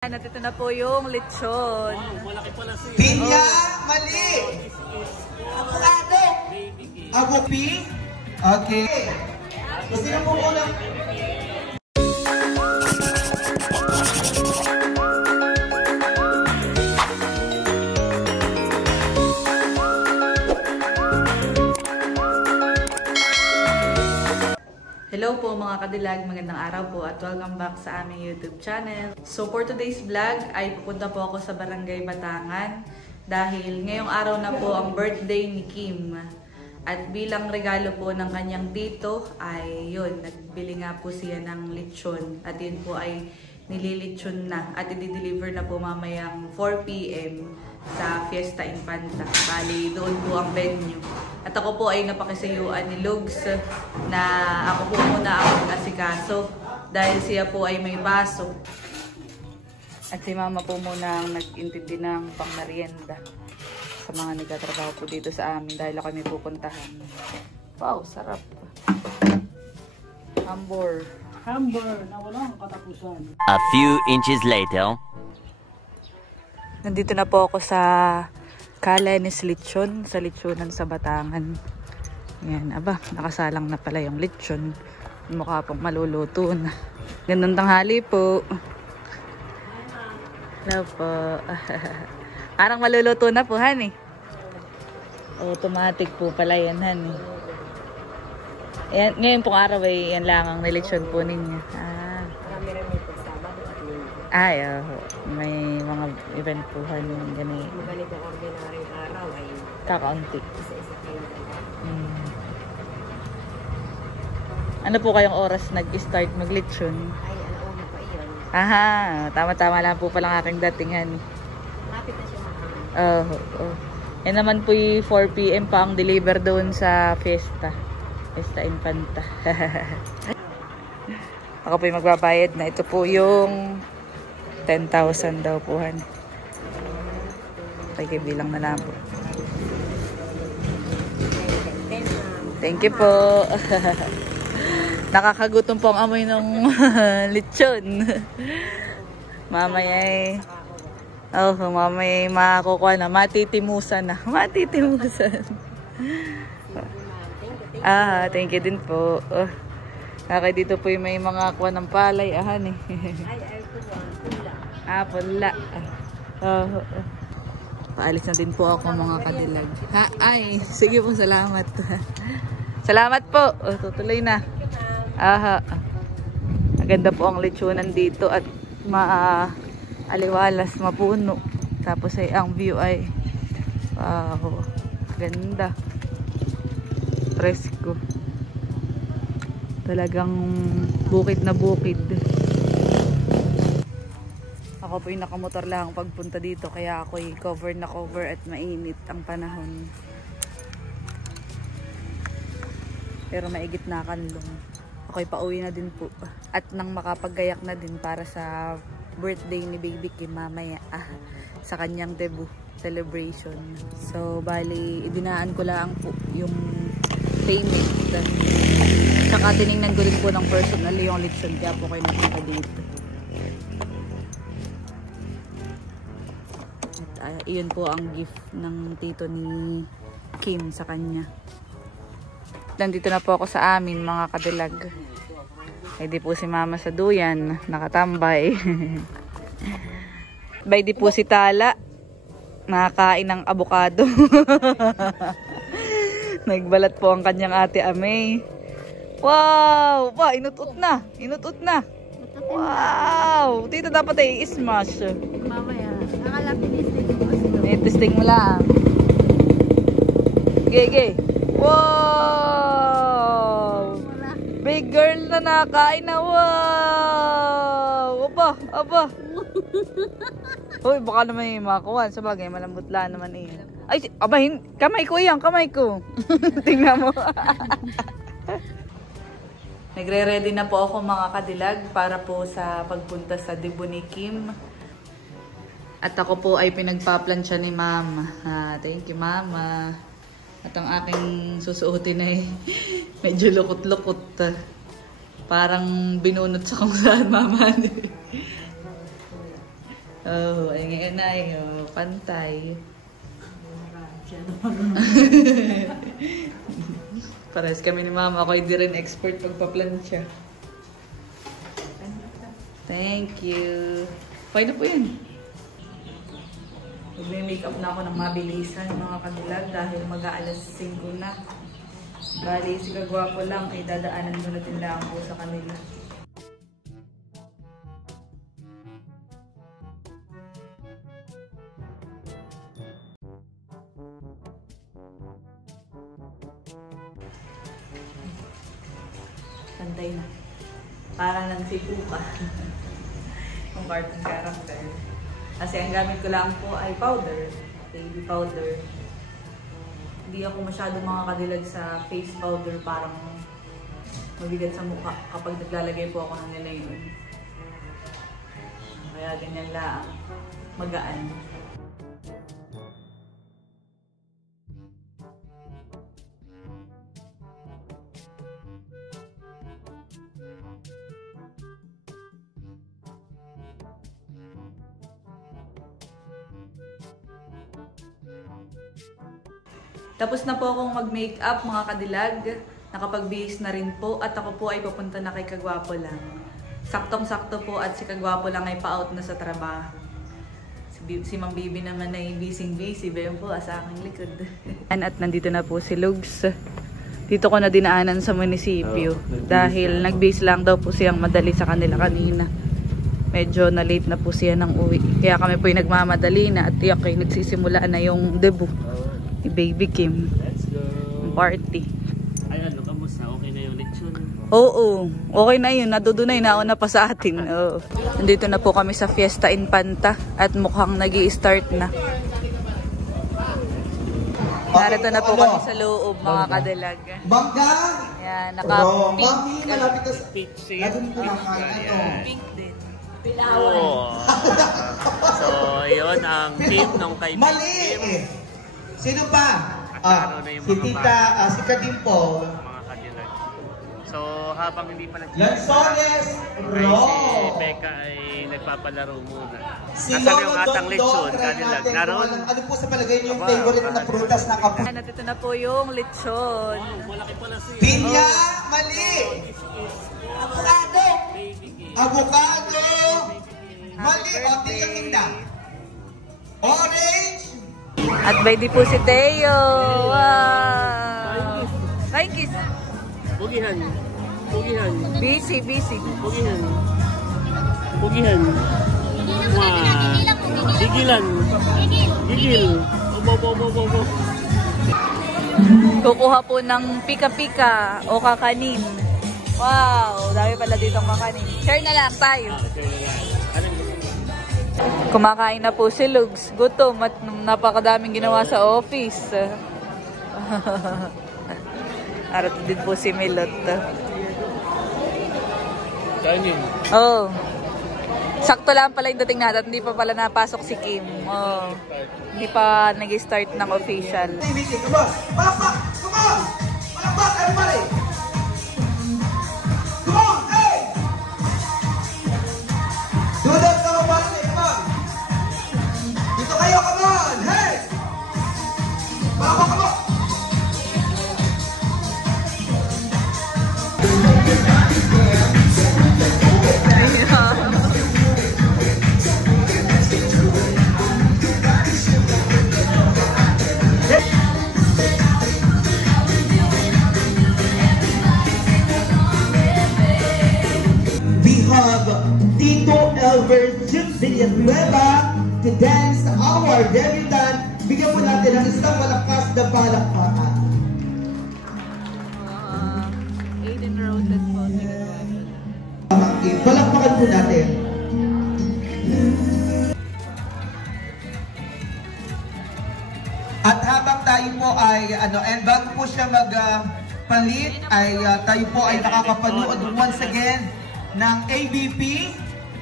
Ito na po yung lechon. Malaki pala siya. Pinya, mali. Avocado. Abupi. Okay. Gusto na po muna. Hello po mga kadilag, magandang araw po at welcome back sa aming YouTube channel. So for today's vlog ay pupunta po ako sa Barangay Batangan dahil ngayong araw na po ang birthday ni Kim. At bilang regalo po ng kanyang tito ay yun, nagbili nga po siya ng lechon at yun po ay nililechon na at i-deliver na po mamayang 4 PM sa Fiesta Infanta. Bali, doon po ang venue. At ako po ay napakisayuan ni Lugs na ako po muna ang mag-asikaso dahil siya po ay may baso. At si mama po muna ang nag-intindi ng pang-merienda sa mga nagtatrabaho po dito sa amin dahil ako may pupuntahan. Wow, sarap. Hambur na walang katapusan. A few inches later. Nandito na po ako sa Kalanes Lechon, sa lechonan sa Batangan. Yan, aba, nakasalang na pala yung lechon. Mukha pong maluluto na. Gandang tanghali po. Hello po. Parang maluluto na po, honey. Automatic po pala yan, honey. Yan, ngayon pong araw ay yan lang ang nilechon po ninyo. Marami-rami po Sabado at Linggo. Ay, may mga event po, honey. Ganun. Ganitong ordinaryong araw ay Kakaunti. isa-isa kayo. Ano po kayong oras nag-start mag-lechon? Ay, alauna pa iyon. Aha, tama-tama lang po palang aking datingan. Lapit na siya makahan. Yan naman po yung 4 PM pa ang deliver doon sa Fiesta Infanta. Ako po yung magbabayad na. Ito po yung 10,000 daw po. Pakibilang na lang po. Thank you po. Nakakagutom po ang amoy ng lechon. Mamaya mamaya makukuha na. Matitimusan na. Matitimusan. Thank you din po. Kaya dito po yung may mga kuha ng palay. Ay, pula. Paalis na din po ako mga kadilag. Ay, sige po, salamat. Salamat po. Tutuloy na. Maganda po ang lechonan dito at aliwalas, mapuno. Tapos ay ang view ay wow, ganda. Presko. Talagang bukid na bukid. Ako po yung nakamotor lang pagpunta dito kaya ako ay cover na cover at mainit ang panahon. Pero maigit na kanlong. Ako'y pauwi na din po. At nang makapaggayak na din para sa birthday ni Baby Kim mamaya sa kanyang debut celebration. So bali idinaan ko lang po yung payment. Saka tinignan ko din po ng personal yung lechon kaya po kayo napunta dito. At iyon po ang gift ng tito ni Kim sa kanya. Nandito na po ako sa amin mga kadilag. Ay di po si mama sa duyan nakatambay. Bay di po si Tala nakakain ng avocado. Nagbalat po ang kanyang ate Amay. Wow! Wow! Inutot na! Inutot na! Wow! Dito dapat ay i-smash. Mamaya, nakalapin isip. I-testing mo lang. Gege! Wow! Big girl na nakakain na. Wow! Aba! Uy, baka naman yung makakuha. Sabagay, malambot lang naman eh. Ay, aba, kamay ko yan, kamay ko. Tingnan mo. Nagre-ready na po ako mga kadilag para po sa pagpunta sa debut ni Kim. At ako po ay pinagpaplansya ni Mama. Thank you, Mama. At ang aking susuotin ay medyo lukot-lukot. Parang binunot sa kung saan, Mama. Oh, ay ngayon na pantay. Pares kami ni Mama. Ako hindi rin expert pagpa-plancha. Thank you. Pwede po yun. Magme-makeup na ako ng mabilisan mga kadilag dahil mag-aalas 5 na. Bali, si Kagwapo lang ay dadaanan mo na tindahan ko sa kanila. Pantay na. Para lang si Puka. Yung cartoon character. Kasi ang gamit ko lang po ay powder. Baby powder. Hindi ako masyadong mga kadilag sa face powder. Parang mabigat sa mukha kapag naglalagay po ako ng nila yun. Kaya ganyan lang. Magaan. Tapos na po akong mag-makeup mga kadilag. Nakapag-bihis na rin po at ako po ay papunta na kay Kagwapo lang. Saktong-sakto po at si Kagwapo lang ay pa-out na sa trabaho. Si Mang Bibi naman ay busy-busy. Bayan po sa aking likod. At nandito na po si Lugs. Dito ko na dinaanan sa munisipyo. Dahil nag-base lang daw po siyang madali sa kanila kanina. Medyo na late na po siya ng uwi. Kaya kami po ay nagmamadali na at tiyak ay nagsisimula na yung debut. Ni Baby Kim. Let's go. Party. Ay, ano, kamusta? Okay na yung lechon? Oo. Okay na yun. Nadudunay na una pa sa atin. Oo. Nandito na po kami sa Fiesta Infanta. At mukhang nag-i-start na. Narito na po kami sa loob, mga kadilag. Bangga! Yan, Mami, naka-pink. malapit na sa... Peach Lagi mo kumakain. Pink din. Oo. So, yun ang team ng kay Mali! Kim. Sino pa? At na yung Si mga Tita, si Kadimpo. Mga kadilag. So, habang hindi pa Lanzones, ay Ro. si Becca ay nagpapalaro muna. Si Nasaan yung Lolo atang Don lechon, Don, kadilag? natin Naroon? kung ano po sa palagay niyo yung favorite na prutas na kapo? Nandito na po yung lechon. Malaki pala siya. Pinya, mali! Avocado! Avocado! Mali! O, tingnan kinda. Orange! At by di po si Teo. Wow! Hi, kiss. Bugihan. Bugihan. Busy. Bugihan. Bugihan. Wah. Gigilan. Gigil. Obo. Kukuha po ng pika-pika o kakanin. Wow! Dami pala ditong kakanin. Share na lang tayo. Kumakain na po si Lugs. Gutom at napakadaming ginawa sa office. Arato din po si Milot. Kainin. Oh. Sakto lang pala yung dating natin. Hindi pa pala napasok si Kim. Oh. Hindi pa nag-start ng official. Come on! Palakpak! Come on! Palakpak, everybody! Come on! Hey! Do that, come on! Come on! Dito kayo, come on! Hey! Palakpak, come on! We have Tito Elbert Villanueva to dance our debutant. Bigyan po natin ang isang malakas na palakpakan. Aiden Roses po. Okay, palakpakan po natin. At habang tayo po ay and bago po siya magpalit ay tayo po ay nakakapanood once again ng ABP.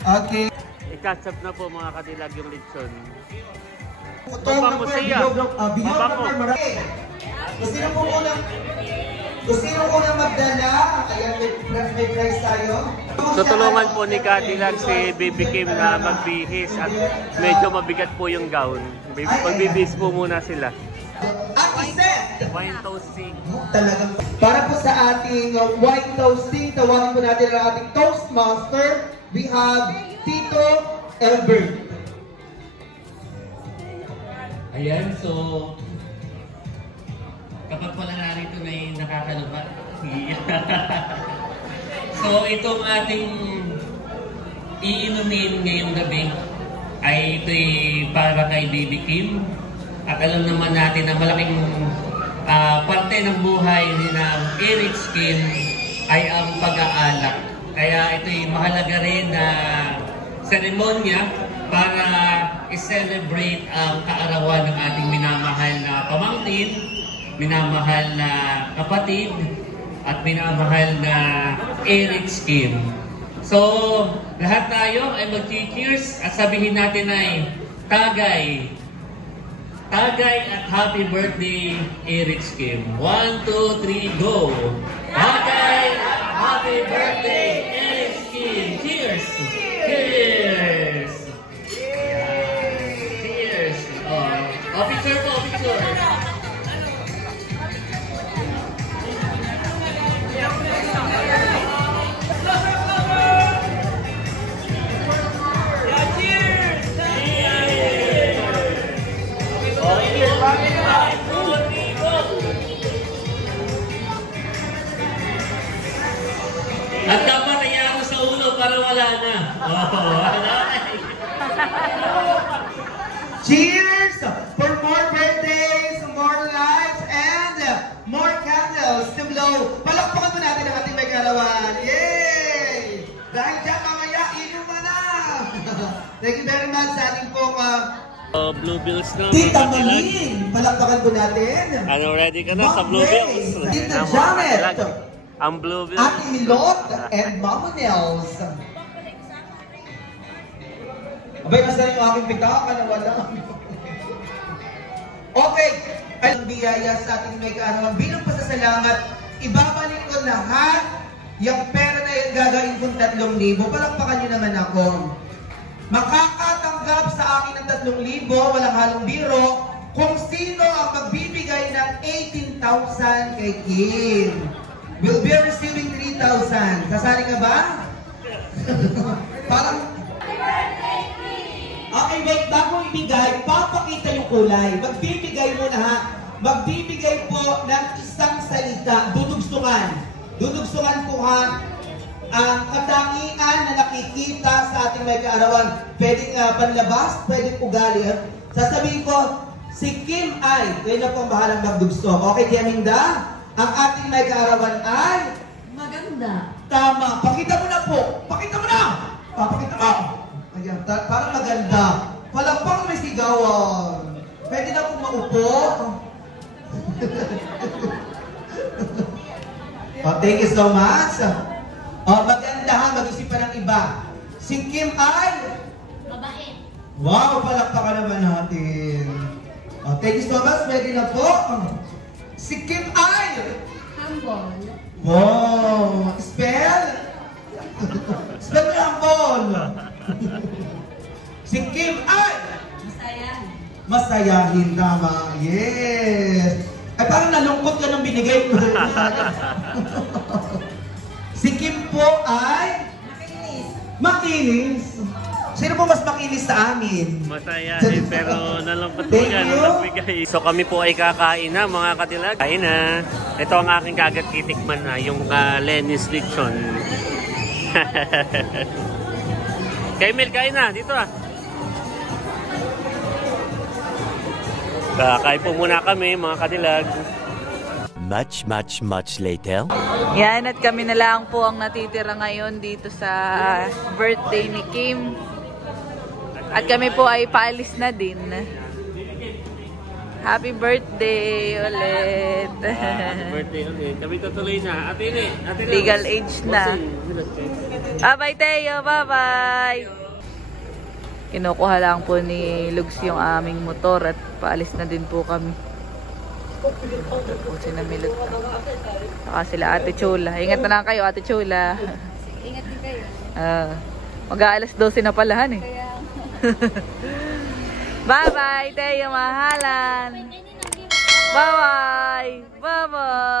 Okay. I-catch up na po mga kadilag yung lechon. Mabango siya. Mabango. Gusto na po unang Kung sino ko na magdala, ayan, may prize tayo. Tutulungan po ni Cadillac si Baby Kim na magbihis at medyo mabigat po yung gown. Magbibihis po muna sila. At iset! Wine toasting. Talagang para po sa ating wine toasting, tawagin po natin ang ating Toastmaster. We have Tito Elbert. Ayan, so kapag pala narito na yung nakakalaba. So itong ating iinumin ngayong gabi ay ito'y para kay Baby Kim. At alam naman natin na malaking parte ng buhay ni na Eric Kim ay ang pag-aalak. Kaya ito'y mahalaga rin na seremonya para i-celebrate ang kaarawan ng ating minamahal na pamangkin, minamahal na kapatid, at minamahal na Eric Kim. So, lahat tayo ay mag-cheers at sabihin natin ay tagay. Tagay at happy birthday, Eric Kim. 1, 2, 3, go! Tagay at happy birthday, Eric Kim. Cheers! Cheers! Cheers! Oh, picture po, picture. At dapat ayaw sa ulo para wala na. Oh, wala na. Cheers for more birthdays, more lives, and more candles to blow. Palakpakan mo natin ang ating may karawan. Yay! Dahil dyan mamaya, inuman na! Thank you very much sa ating pong Blue Bills na. Tita Malin. Palakpakan po natin. Ano, ready ka na sa Blue Bills? Tita Janet. Ang Blue Bills. Ate Milot and Mama Nels. Abay, nasa yung aking pitaka na wala. Okay. Ang biyaya sa ating may kaarawan. Bilang pasasalamat, ibabalik ko lahat yung pera na yung gagawin kong 3,000. Palakpakan nyo naman ako. Makakatanggap sa akin ng 3,000, walang halong biro, kung sino ang magbibigay ng 18,000 kay Kim. Will be receiving 3,000. Kasali ka ba? Parang... Okay, wait, bago ibigay, papakita yung kulay. Magbibigay mo na ha. Magbibigay po ng isang salita. Dudugsungan. Dudugsungan po ha. Ang katangian na nakikita sa ating may kaarawan. Pwedeng panlabas, pwedeng ugali. Sasabihin ko, si Kim ay, kayo na po ang bahalang magdugsong. Okay, Diaminda? Ang ating may kaarawan ay Maganda. tama. Pakita mo na po. Pakita mo na. Pakita mo. Ayan, parang maganda. Palakpak may sigawan. Pwede na po maupo. Oh, thank you so much. Oh, maganda ha. Mag-isipan ng iba. Si Kim ay Babae. wow, palakpakan naman natin. Oh, thank you so much. Pwede na po. Si Kim ay Humble. wow! Spell? Spell mo yung ball! Si Kim ay Masaya. masayahin, tama. Yes! Ay parang nalungkot ka nung binigay mo. Si Kim po ay Makinis. makinis. Sino po mas makinis sa amin? Masaya pero nalungkot po Thank yan you. nung nagbigay. So kami po ay kakain na mga katilag. Kain na. Ito ang aking kagat titikman na, yung Lenny's Lechon. Kay Mel, kain na. Dito ah. Kakain po muna kami mga katilag. Much later. Yan, at kami na lang po ang natitira ngayon dito sa birthday ni Kim. At kami po ay paalis na din. Happy birthday ulit. Happy birthday ulit. Kami tutuloy na. Ate Ine. Legal age na. Bye-bye, Teo. Bye-bye. Kinukuha lang po ni Lugs yung aming motor at paalis na din po kami. Po sila Milot. Saka sila Ate Chula. Ingat na lang kayo, Ate Chula. Ingat din kayo. Mag-aalas 12 na palahan eh. Kaya, Bye-bye, Teo Mahalan. Bye-bye. Bye-bye.